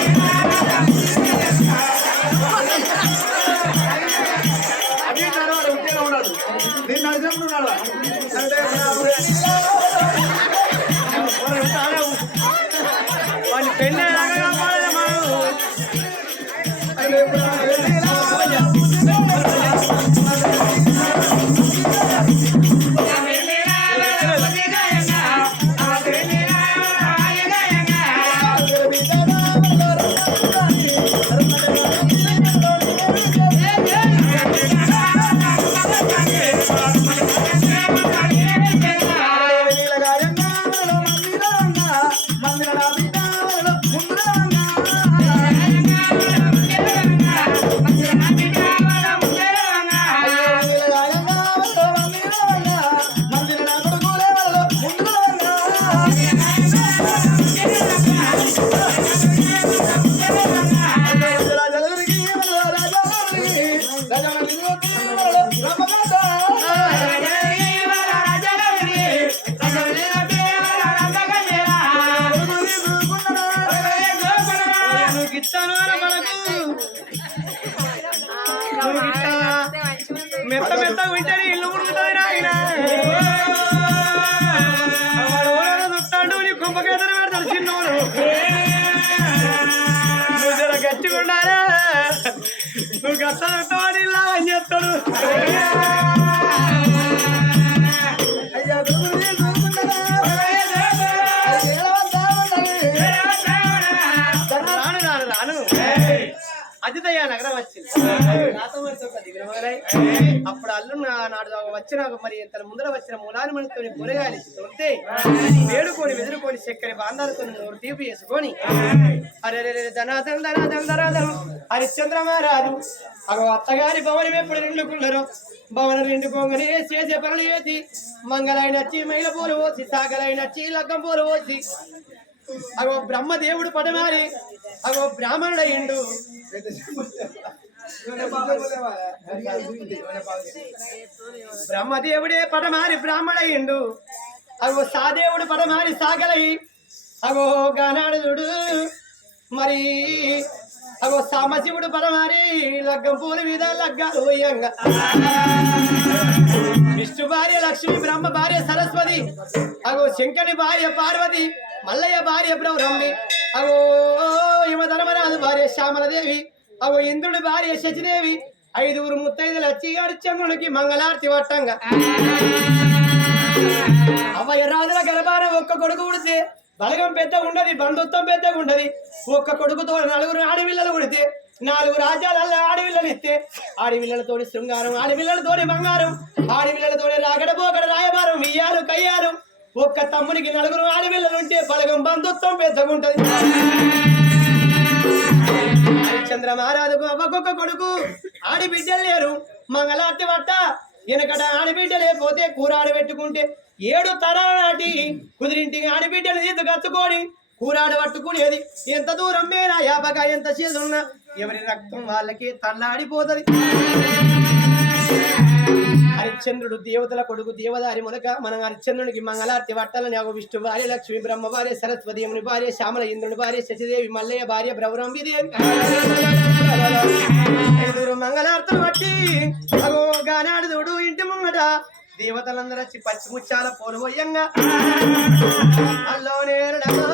అదే నువ్వు గట్ట వాడి మొదలై అప్పుడు అల్లు నాడు వచ్చిన మరి ఇంత ముందర వచ్చిన మూలాని మనితో కూరగాయలు వేడుకొని వెదురుకొని చక్కని బాంధాలతో నూరు తీపి వేసుకొని అరే రే రే ధనాదం ధనాదం ధనాదం హరిశ్చంద్ర అగో అత్తగారి భవనం ఎప్పుడు రెండుకున్నారు భవనం రెండు పొంగని చేసే పనులు చేసి మంగళైన మహిళ మైల పూలు పోసి సాగలైన లగ్గం పూలు పోసి. అగో బ్రహ్మదేవుడు పడమారి అగో బ్రాహ్మణుడు అయిండు బ్రహ్మదేవుడే పడమారి బ్రాహ్మణయిండు అగో సాదేవుడు పడమారి సాగలై. అగో గానాడుడు మరి. అగో సామశివుడు పడమారి లగ్గం పూల మీద లగ్గాలు విష్ణు భార్య లక్ష్మి బ్రహ్మ భార్య సరస్వతి. అగో శంకరి భార్య పార్వతి మల్లయ్య భార్య బ్రహ్మి అగో యువ ధర్మరాజు భార్య శ్యామలదేవి. అగో ఇంద్రుడు భార్య శచిదేవి ఐదుగురు ముత్తైదులు వచ్చి అడిచంగుడికి మంగళార్తి వట్టంగా. అవ్వయ్య రాజుల గర్భాన ఒక్క కొడుకు ఉడితే బలగం పెద్ద ఉండదు బంధుత్వం పెద్దగా ఉండదు. ఒక్క కొడుకుతో నలుగురు ఆడపిల్లలు ఉడితే నాలుగు రాజ్యాలలో ఆడపిల్లలు ఇస్తే ఆడపిల్లలతోని శృంగారం ఆడపిల్లలతోని బంగారం ఆడపిల్లలతోని రాగడ పోగడ రాయబారం ఇయ్యాలు కయ్యాలు. ఒక్క తమ్మునికి నలుగురు ఆడపిల్లలు ఉంటే బలగం బంధుత్వం పెద్దగా ఉంటది హరిశ్చంద్ర మహారాజుకు అవ్వకొక్క కొడుకు. ఆడిబిడ్డలు లేరు. మంగళార్తి వట్ట. వెనకట ఆడబిడ్డ లేకపోతే కూరాడు పెట్టుకుంటే ఏడు తరాల నాటి కుదిరింటికి ఆడబిడ్డలు తీసు కచ్చుకొని కూరాడు పట్టుకునేది. ఎంత దూరం మేరా యాపక ఎంత చేదున్నా ఎవరి రక్తం వాళ్ళకి తల్లాడిపోతది. హరిశ్చంద్రుడు దేవతల కొడుకు దేవదారి మొదక మనం హరిశ్చంద్రునికి మంగళార్తి వట్టాలని ఒక విష్ణు భార్య లక్ష్మి బ్రహ్మ భార్య సరస్వతి యముని భార్య శ్యామల ఇంద్రుని భార్య శశిదేవి మల్లయ్య భార్య భ్రవరం దేవి ఐదుగురు బట్టి అగో గానాడు చూడు ఇంటి ముంగట దేవతలందరూ వచ్చి పచ్చి ముచ్చాల పోలు పోయంగా. అల్లో నేరడమో,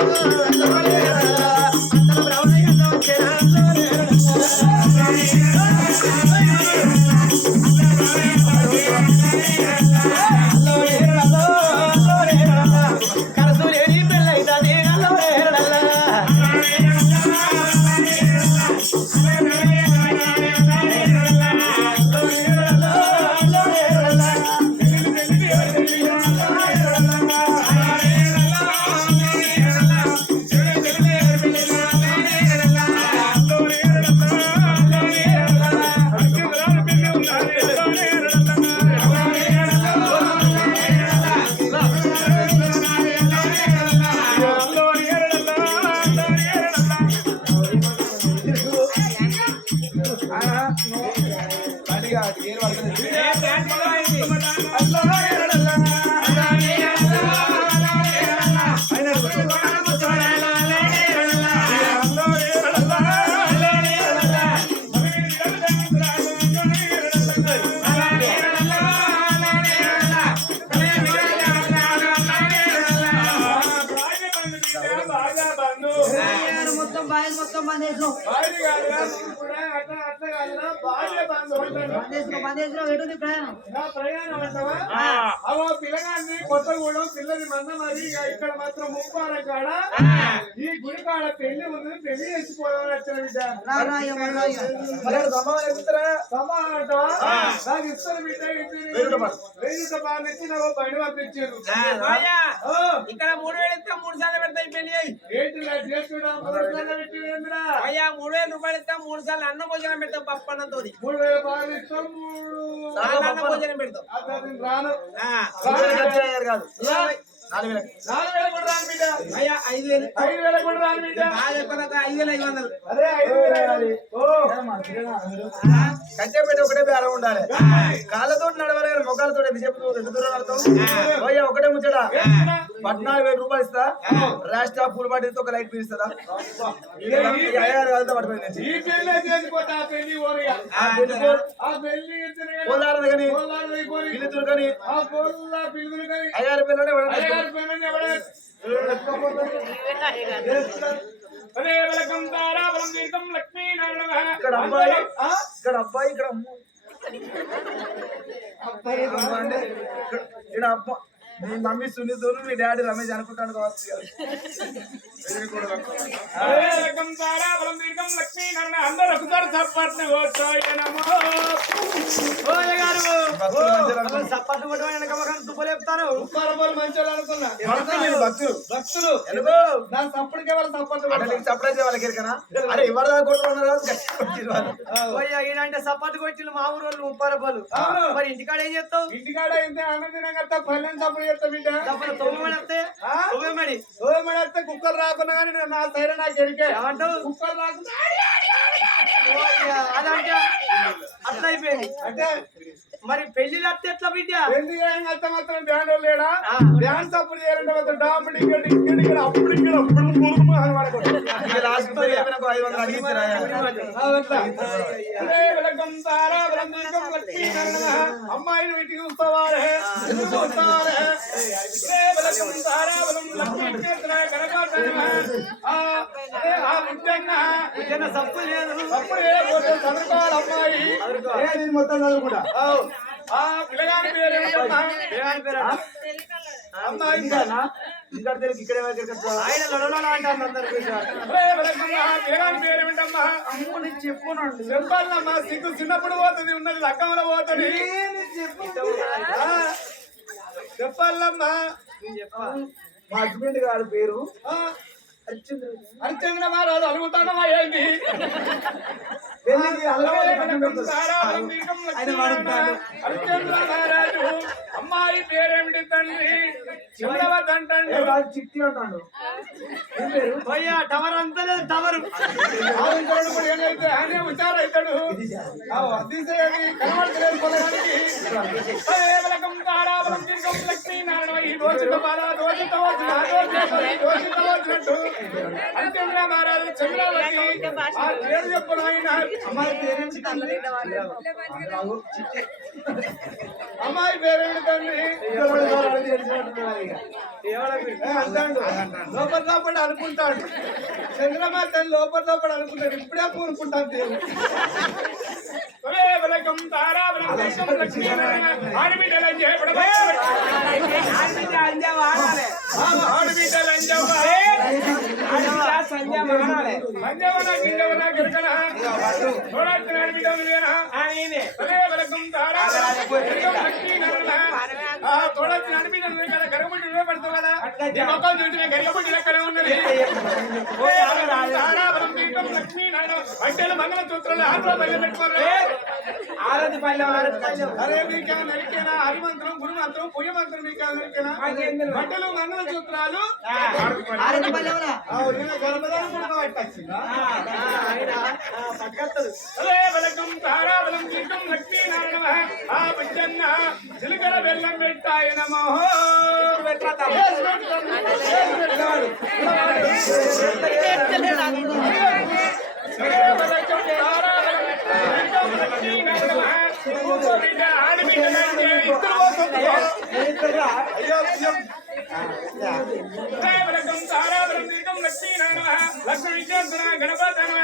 బందేసినాం ఎటుంది ప్రయాణం. ప్రయాణం అంటావా? అవో పిల్లగాన్ని కొత్తగూడెం పిల్లది మంద మరి ఇక ఇక్కడ మాత్రం ముప్పార కాడ. ఈ గుడి కాడ పెళ్ళి ఉంది పెళ్ళి చేసిపోదామని వచ్చిన బిడ్డ. నాకు ఇస్తారు బిడ్డ వెయ్యి రూపాయలు. ఇచ్చి నాకు బండి పంపించారు. ఓ, ఇక్కడ మూడు వేలు ఇస్తే మూడు సార్లు పెడతాయి పెళ్ళి అయ్యి ఏంటి అయ్యా మూడు వేల రూపాయలు ఇస్తే మూడు సార్లు అన్న భోజనం పెడతాం పప్పు అన్నంతో మూడు వేల రూపాయలు ఇస్తాం మూడు. అన్న భోజనం పెడతాం. రాను ఆ. నాలుగు వేల కూడా రాను బిడ్డ. అయ్యా ఐదు వేలు. ఐదు వేల కూడా రాను బిడ్డ బాగా చెప్పాక ఐదు వేల ఐదు వందలు. అదే ఐదు వేల ఓ. కంచెపెట్టి ఒకటే బేరం ఉండాలి. కాళ్ళతో నడవాలి కానీ మొక్కలతో ఎంత చెప్పు ఎంత దూరం ఒకటే ముచ్చట. పద్నాలుగు వేల రూపాయలు ఇస్తా. రాష్ట్ర పూల బాటిల్తో ఒక లైట్ పీలుస్తుందా అయ్యారు ఇక్కడ అబ్బాయి? ఇక్కడ అబ్బాయి ఇక్కడ అమ్మ. ఇక్కడ అబ్బా మీ మమ్మీ సునీత్ మీ డాడీ రమేష్ అనుకుంటాను కావచ్చు అంటే సప్పట్లు కొట్టిలు మా ఊరు వాళ్ళు అవును. మరి ఇంటికాడ ఏం చేస్తావు? ఇంటికాడ అయితే అన్నదినంగా పల్లెని మేడస్తే కుక్కలు రాకున్నా కానీ నా సైడ్ నాకు ఎరికే. కుక్కలు రాకుండా అట్లా అయిపోయింది. అంటే మరి పెళ్ళిళ్ళు వస్తే ఎట్లా బిడ్డ ఏం అర్థం మాత్రం ధ్యాన్ లేడా. ధ్యాన్ అప్పుడు చేయాలంటే మాత్రం డామిడి ఇక్కడ ఇక్కడ ఇక్కడ అప్పుడు ఇక్కడ అప్పుడు అడిగిచ్చిరా అమ్మాయిని వీటికి చూస్తావారే. చదువుకోవాలి అమ్మాయి. మొత్తం చదువుకుంటా. ఆ పిల్లగాని పేరు ఏమిటమ్మా దేవాని పేరు అట. అమ్మాయి ఇంకా తెలుగు ఇక్కడే. ఆయన అంటారు అందరు పిల్లగాని పేరు ఏమిటమ్మా అమ్ము? చెప్పునండి చెప్పాలమ్మా సిగ్గు చిన్నప్పుడు పోతుంది ఉన్నది లక్కమలో పోతుంది. చెప్పాలమ్మా మా హస్బెండ్ గారి పేరు తారావరం దీర్ఘం లక్ష్మీ హరిశ్చంద్ర మహారాజు అమ్మాయి పేరేమిటి తండ్రి. చిట్టి అంటాడు? పోయ్యా టవర్ అంతా లేదు టవర్. ఉచ్చారైతాడు అతిశయాన్ని కనబడతలేదు అంతేంద్ర మహారాజు చంద్రావతి ఆ పేరు చెప్పు నాయన. అమ్మాయి పేరేమిటి తండ్రి అంటాడు. లోపల లోపల అనుకుంటాడు. చంద్రమాత తల్లి లోపల లోపల అనుకుంటాడు. ఇప్పుడే పూనుకుంటాను துலே விளக்கும் தாரா விளக்கம் லட்சுமி ஆடுமீட்டல் அஞ்சே அஞ்சா வாழாலே ஆடுமீட்டல் அஞ்சா வாழே விளக்கும் தாரா லட்சுமி தொடர்ச்சி நடுமி భలే వెలకం తారా, వెలకం లక్ష్మీ నారాయణ. ఆ, చూడాల్సిన ఆడబిడ్డ నువ్వే కదా, గరగబుడ్డి నువ్వే పడతావు కదా. నీ మొక్కలు చూసిన గరగబుడ్డి లెక్కనే ఉన్నది. భలే వెలకం తారా, వెలకం దీర్ఘం లక్ష్మీ నారాయణ. బట్టలు మంగళసూత్రాలు ఆటలో బయలు పెట్టుకోరు. ఆరతి పల్లెం ఆరతి పల్లెం అరే మీకా నరికేనా హరిమంత్రం గురుమంత్రం నరికేనా కూడా ఆయన పక్కత్తదు అలే బలకం తారాబలం దీర్ఘం లక్ష్మీ నారాయణ ఆ బుజ్జన్న చిలుకల బెల్లం పెట్టాయ నమో ஐயா దేవరకం తారావరం దీకం లక్ష్మీ విద్యాసన గణపతన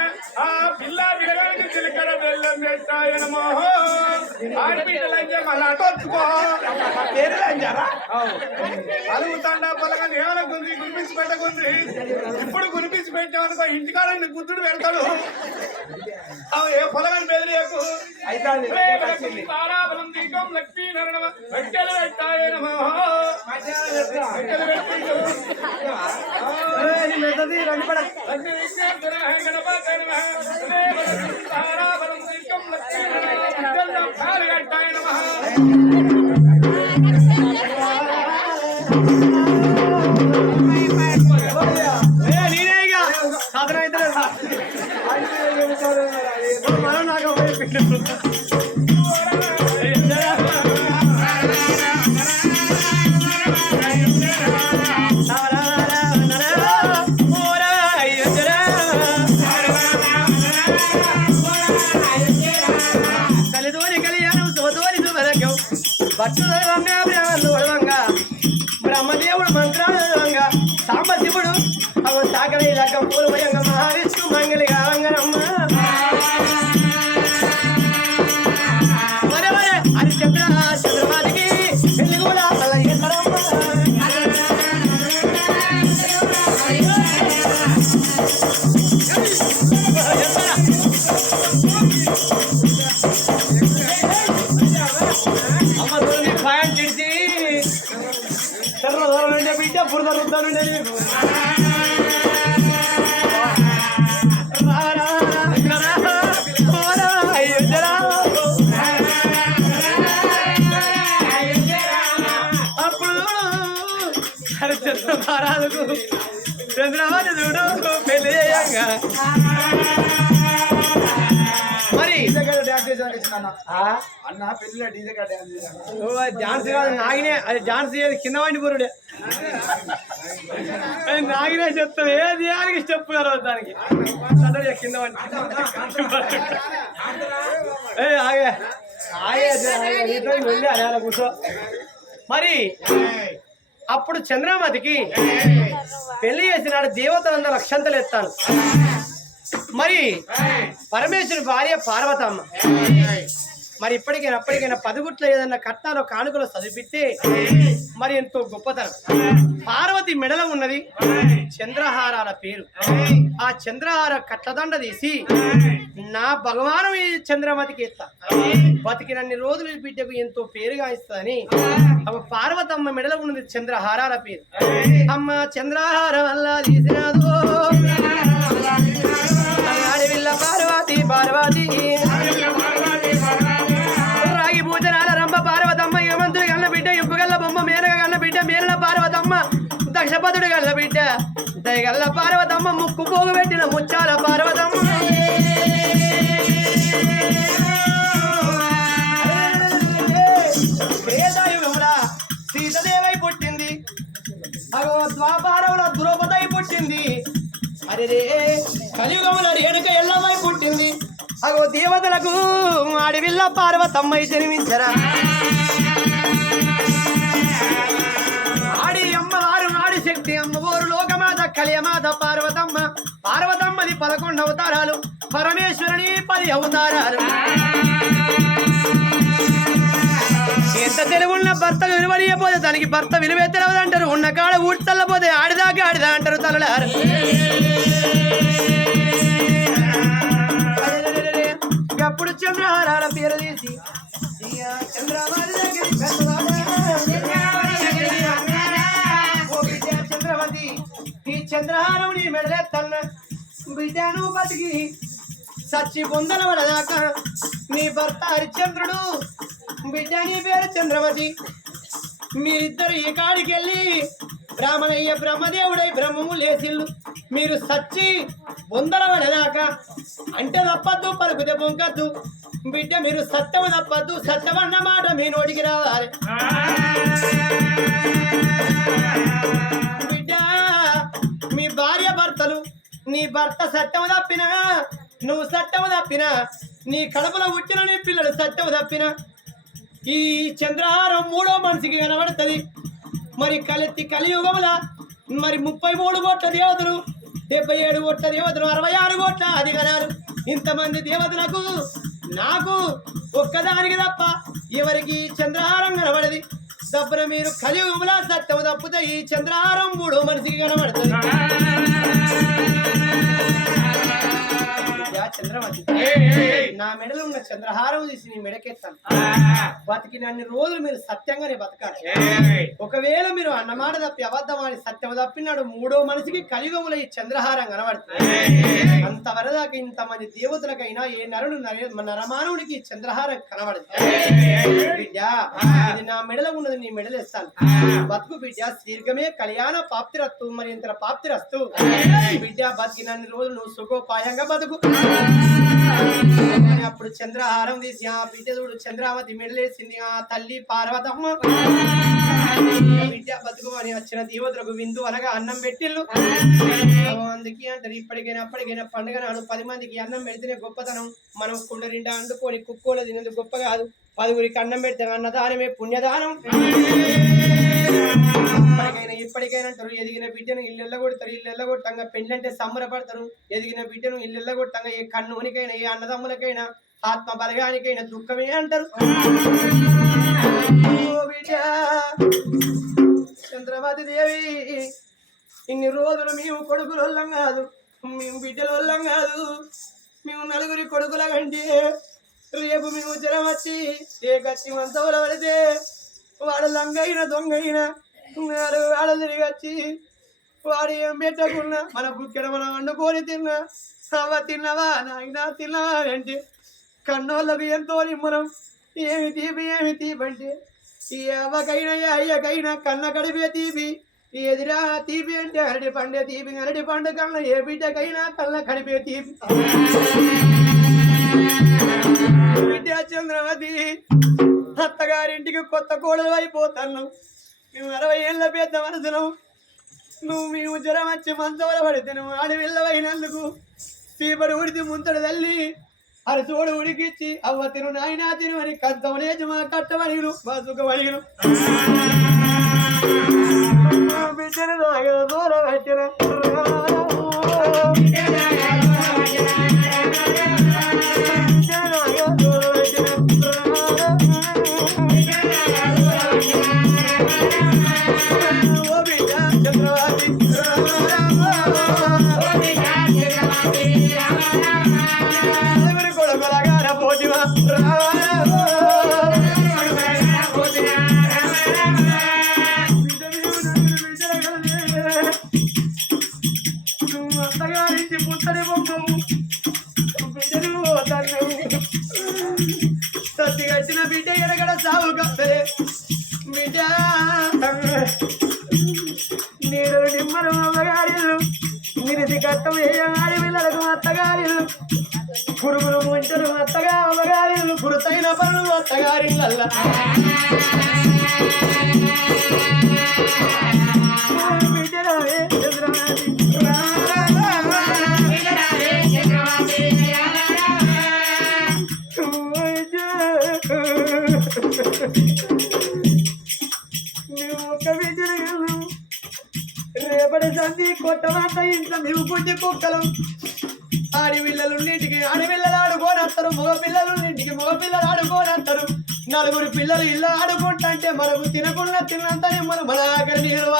ఆ పిల్ల విడగానికి చిలకడ బెల్లం పెట్టాయ నమో ఆడబిడ్డలంటే మళ్ళా అటొచ్చుకో పేరు అలుగుతాండా గురిపించి పెట్టకుంది ఇప్పుడు గురిపించి పెట్టామనుకో ఇంటికాడ గుద్దుడు పెడతాడు ఏ పొలగాని బెదిరియకు దేవరకం తారావరం దీకం పెట్టాయ నమో లక్ష్మీ విద్యాసన గణపతన దేవరకం తారావరం దీకం లక్ష్మీనారాయణ విద్యల్లో కాలు కట్టాయ నమః ఏ, మహారాజుకు చంద్రబాబు చూడు పెళ్ళి చేయంగా. అన్న? పెళ్ళిలో డీజే డాన్స్ అది ఝాన్సీ కాదు నాగినే అది ఝాన్సీ అది కింద వండి పురుడే నాగినే చెప్తాం. ఏ దేనికి స్టెప్ కలవదు దానికి? కింద వండి ఏ ఆగే. కూర్చో. మరి అప్పుడు చంద్రమతికి పెళ్ళి చేసినాడు దేవతలందరూ అక్షంతలు ఎత్తాను. మరి పరమేశ్వరుని భార్య పార్వతమ్మ. మరి ఇప్పటికైనా అప్పటికైనా పదుగుట్లు ఏదన్నా కట్నాలో కానుకలో చదివిస్తే మరి ఎంతో గొప్పతనం. పార్వతి మెడలో ఉన్నది చంద్రహారాల పేరు. ఆ చంద్రహార కట్లదండ తీసి నా భగవానం ఈ చంద్రమతికి ఎత్తా. బతికినన్ని రోజులు బిడ్డకు ఎంతో పేరుగా ఇస్తుందని అవ పార్వతమ్మ మెడలో ఉన్నది చంద్రహారాల పేరు. అమ్మ చంద్రహార వల్ల తీసినాదో పార్వతి పార్వతి. దయగల్ల పార్వతమ్మ ముక్కు పోగు పెట్టిన ముచ్చాల పార్వతమ్మ. సీతదేవై పుట్టింది. అగో ద్వాపారముల ద్రౌపదై పుట్టింది. అరే రే కలియుగముల రేణుక ఎల్లమై పుట్టింది. అగో దేవతలకు అడవిల్ల పార్వతమ్మై జన్మించరా. కలియమాత పార్వతమ్మ పార్వతమ్మది పదకొండు అవతారాలు పరమేశ్వరుని పది అవతారాలు. ఎంత తెలుగున్న భర్త విలువనియపోతే దానికి భర్త విలువే తెలవదు అంటారు ఉన్న కాడ ఊడి తల్లపోతే ఆడిదాకా ఆడిదా అంటారు తలలారు అప్పుడు చంద్రహారాల పేరు తీసి చంద్రహారం నీ బిడ్డను బతికి సచ్చి బొందల పడదాకా నీ భర్త హరిశ్చంద్రుడు బిడ్డ నీ పేరు చంద్రవతి. మీరిద్దరు ఈ కాడికి వెళ్ళి బ్రాహ్మణయ్య బ్రహ్మదేవుడై బ్రహ్మము లేచిల్లు మీరు సచ్చి బొందల పడదాకా అంటే తప్పద్దు పలుకుతే పొంకద్దు బిడ్డ మీరు సత్యము తప్పద్దు సత్యమన్న మాట మీ నోటికి రావాలి. నీ భర్త సత్యము తప్పినా నువ్వు సత్యము తప్పినా నీ కడుపులో పుట్టిన నీ పిల్లలు సత్యము తప్పినా. ఈ చంద్రహారం మూడో మనిషికి కనబడుతుంది. మరి కలిసి కలియుగముల మరి ముప్పై మూడు కోట్ల దేవతలు డెబ్బై ఏడు కోట్ల దేవతలు అరవై ఆరు కోట్ల అధికారాలు. ఇంతమంది దేవతలకు నాకు ఒక్కదానికి తప్ప ఎవరికి చంద్రహారం కనబడది? దప్పున మీరు కలియుగముల సత్యము తప్పితే ఈ చంద్రహారం మూడో మనిషికి కనబడుతుంది. చంద్రమతి. నా మెడలో ఉన్న చంద్రహారం తీసి నీ మెడకెత్తాను. బతికినన్ని రోజులు మీరు సత్యంగానే బతకాలి. ఒకవేళ మీరు అన్నమాట తప్పి అబద్ధమాడి సత్యం తప్పినాడు మూడో మనిషికి కలియుగముల ఈ చంద్రహారం కనబడుతుంది అంతవరదాకా ఇంతమంది దేవతలకైనా ఏ నరుడు నర- నరమానవుడికి చంద్రహారం కనబడుతుంది బిడ్డ ఇది నా మెడలో ఉన్నది నీ మెడలు ఇస్తాను బతుకు బిడ్డ దీర్ఘమే కళ్యాణ పాప్తిరస్తు మరి ఇంత పాప్తిరస్తు బిడ్డ బతికినన్ని రోజులు నువ్వు సుఖోపాయంగా బతుకు. అని అప్పుడు చంద్రహారం తీసి ఆ బిడ్డ చూడు చంద్రావతి మెడలేసింది. ఆ తల్లి పార్వతమ్మ బిడ్డ బతుకుమని వచ్చిన దేవతలకు విందు అనగా అన్నం పెట్టిల్లు అందుకే అంటారు ఇప్పటికైనా అప్పటికైనా పండుగ నాడు పది మందికి అన్నం పెడితేనే గొప్పతనం. మనం కుండ నిండా అండుకొని కుక్కోలు తినేది గొప్ప కాదు. పదుగురికి అన్నం పెడితే అన్నదానమే పుణ్యదానం. ఇప్పటికైనా అంటారు ఎదిగిన బిడ్డను ఇల్లు కొడతారు ఇల్లు కొట్టంగా పెళ్ళంటే సంబరపడతారు ఎదిగిన బిడ్డను ఇల్లు కొట్టంగా ఏ కన్నునికైనా ఏ అన్నదమ్ములకైనా ఆత్మ బలగానికైనా దుఃఖమే అంటారు. చంద్రమతి దేవి ఇన్ని రోజులు మేము కొడుకుల వాళ్ళం కాదు మేము బిడ్డల వల్ల కాదు మేము నలుగురి కొడుకుల కంటే రేపు మేము జ్వరం వచ్చి ఏ గచ్చి మంచంలో పడితే వాడు లంగైన దొంగైనా నాలుగు తిరిగి వచ్చి వాడు ఏం పెట్టకున్నా? మన బుక్కెడ మనం వండుకొని తిన్నా. అవ్వ తిన్నవా? నాయనా తిన్నావా అంటే కన్నోళ్ళకు ఎంతో నిమ్మరం. ఏమి తీపి ఏమి తీపి అంటే ఈ అవ్వకైనా అయ్యకైనా కన్న కడిపే తీపి. ఎదురా ఎదిరా తీపి అంటే అరటి పండే తీపి అరటి పండు కన్న ఏ బిడ్డకైనా కళ్ళ కడిపే తీపి. బిడ్డ చంద్రవతి అత్తగారింటికి కొత్త కోడలు అయిపోతాను. మేము అరవై ఏళ్ళ పెద్ద మనసును నువ్వు మేము జ్వరం వచ్చి మంచవల పడితే నువ్వు ఆడవిల్లవైనందుకు తీపడి ఉడితే ముంతడు తల్లి అరచోడు ఉడికిచ్చి అవ్వ తిను నాయనా తిను అని కంచమనేసి మా కట్టమడిగిను మా సుఖమడిగిను బిడ్డను దూరం పెట్టిన. ఎవరి ఇంట్లో మేము పుట్టి కుక్కలం. ఆడిపిల్లలు నీటికి ఆడపిల్లలు ఆడుకోనంటారు మగ పిల్లలు నీటికి మగ పిల్లలు ఆడుకోనంటారు నలుగురు పిల్లలు ఇల్లు ఆడుకుంటుంటే మనకు తినకుండా తిన్నంతనే మనం మన ఆఖరి నీరు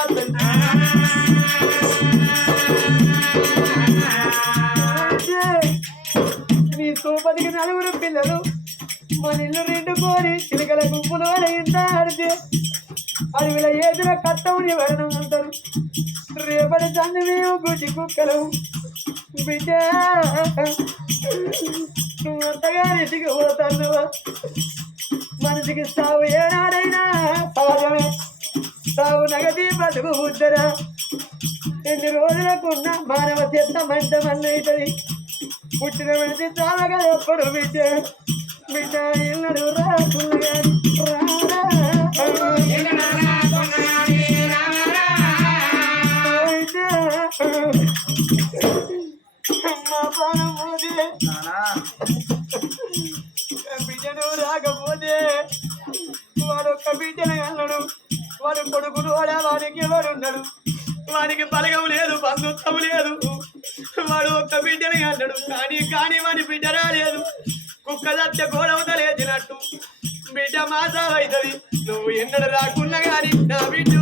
మీ సూపతికి నలుగురు పిల్లలు. మన ఇల్లు రెండుకోని చిలకల గుంపులు ఇంత ఆడితే అడవిలో ఏదిన కట్టం వరణం అంటారు. రేపటి తండ్రి మేము గుడ్డి కుక్కలు. బిడ్డ. నువ్వు అంతగారింటికి పోతాను. మనిషికి సావు ఏనాడైనా సహజమే. సావు నగది బతుకు బుద్ధరా ఎన్ని రోజులకున్న మానవ చెత్త మంట మన్నైతుంది పుట్టిన మనిషి చాలగా ఎప్పుడు బిడ్డ. బిడ్డ ఇల్లడు రాకుండా బిడ్డను రాకపోతే వాడు ఒక్క బిడ్డను వెళ్ళడు వాడు కొడుకును వాడికి ఎవడున్నాడు వాడికి బలగం లేదు బంధుత్వం లేదు. వాడు ఒక్క బిడ్డను అన్నాడు కానీ కానీ వాడి బిడ్డ రాలేదు. కుక్క దత్త గోడవత లేచినట్టు బిడ్డ మాసా అవుతుంది. నువ్వు ఎన్నడు రాకున్నా కానీ నా బిడ్డ.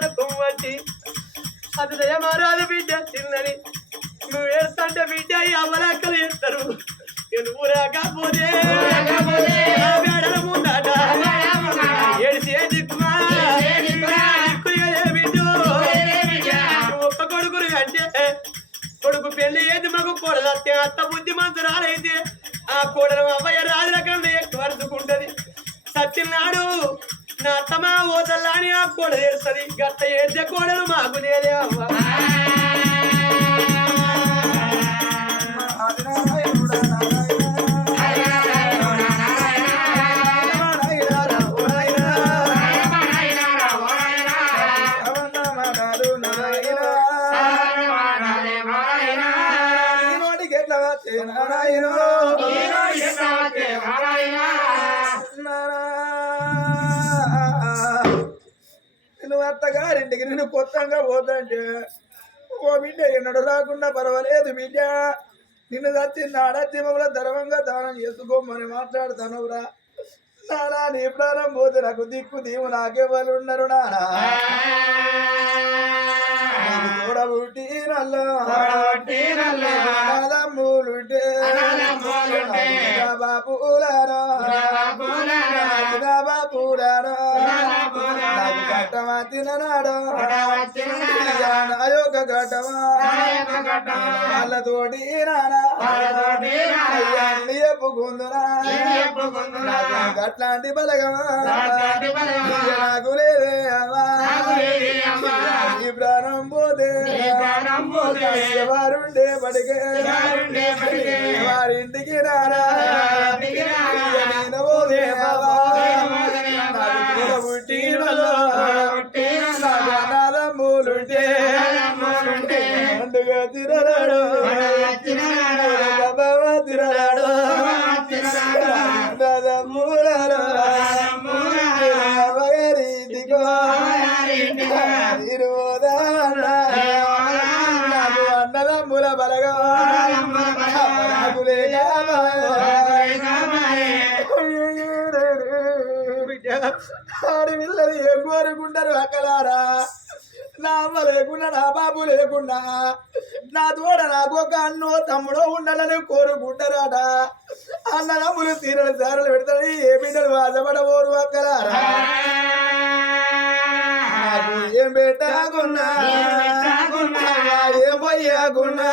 మా పేడ అది దయమారాదు బిడ్డ చిన్నని నువ్వు ఏడుస్తుంటే బిడ్డ ఈ అమ్మలక్కలు చేస్తారు నువ్వు రాకపోతే నా ముందట ఏడిసి ఏ దిక్కుమా ఒక్క అంటే కొడుకు పెళ్ళి ఏది మాకు కోడలు అత్తే అత్త బుద్ధి మంతురాలైతే ఆ కోడలు అబ్బాయి రాజు రకంలో ఎక్కువ అరుచుకుంటది సచ్చినాడు నా అత్తమా ఓతల్లా అని ఆ కోడ ఏడుస్తుంది. గట్ట ఏడ్చే కోడలు మాకు లేదే అవ్వ నువ్వు అత్తగారింటికి నేను కొత్తగా పోతాంటే? ఓ బిడ్డ ఎన్నడు రాకుండా పర్వాలేదు బిడ్డ. నిన్ను చచ్చి నాడత్యముల ధర్మంగా దానం చేసుకోమని మాట్లాడుతానురా నానా నీ ప్రాణం పోతే నాకు దిక్కు నీవు నాకెవరు ఉన్నారు నానా. తోడబుట్టి నల్లో. అన్నదమ్ములుంటే చెప్పుకుందునా నాకు అట్లాంటి బలగమా? నాకు లేదే అమ్మా. ఈ ప్రాణం పోతే వారుండే పడికే వారింటికి రారా ఆడి పిల్లలు ఏం కోరుకుంటారు అక్కలారా? నా అమ్మ లేకుండా నా బాబు లేకుండా నా తోడ నాకు ఒక అన్నో తమ్ముడో ఉండాలని కోరుకుంటారట. అన్నదమ్ములు తీరలు సారలు పెడతాడు ఏ బిడ్డలు బాధపడబోరు అక్కలారా? ఏం పెట్టాకున్నా ఏం పోయాకున్నా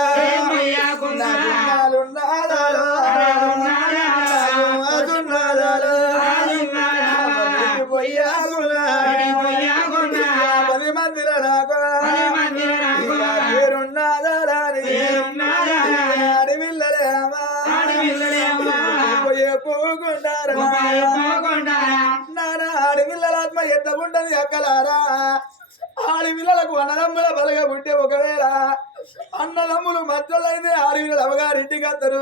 నాలున్నాదాలు పోకుంటారా నాన్న ఆడపిల్లల ఆత్మ ఎంత ఉంటది అక్కలారా? ఆడపిల్లలకు అన్నదమ్ముల బలగా పుట్టే ఒకవేళ అన్నదమ్ములు మధ్యలైతే ఆడపిల్లలు అవగారింటికి వస్తారు.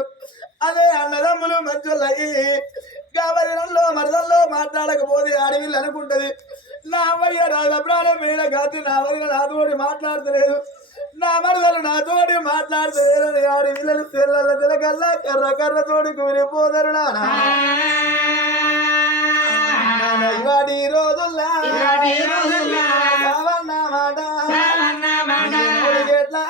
అదే అన్నదమ్ములు మధ్యలయ్యి కావలిలో మరదల్లో మాట్లాడకపోతే ఆడపిల్ల అనుకుంటది. నా అమ్మయ్య రాజ ప్రాణం మీద కాదు నా వదిన నాతోటి మాట్లాడతలేదు. నా మరదలు నా తోడి మాట్లాడుతూ గారి పిల్లలు తెల్ల తెలకల్లా కర్ర కర్ర తోడి కూలిపోదరు నాడి రోజుల్లా మాట. ఎట్లా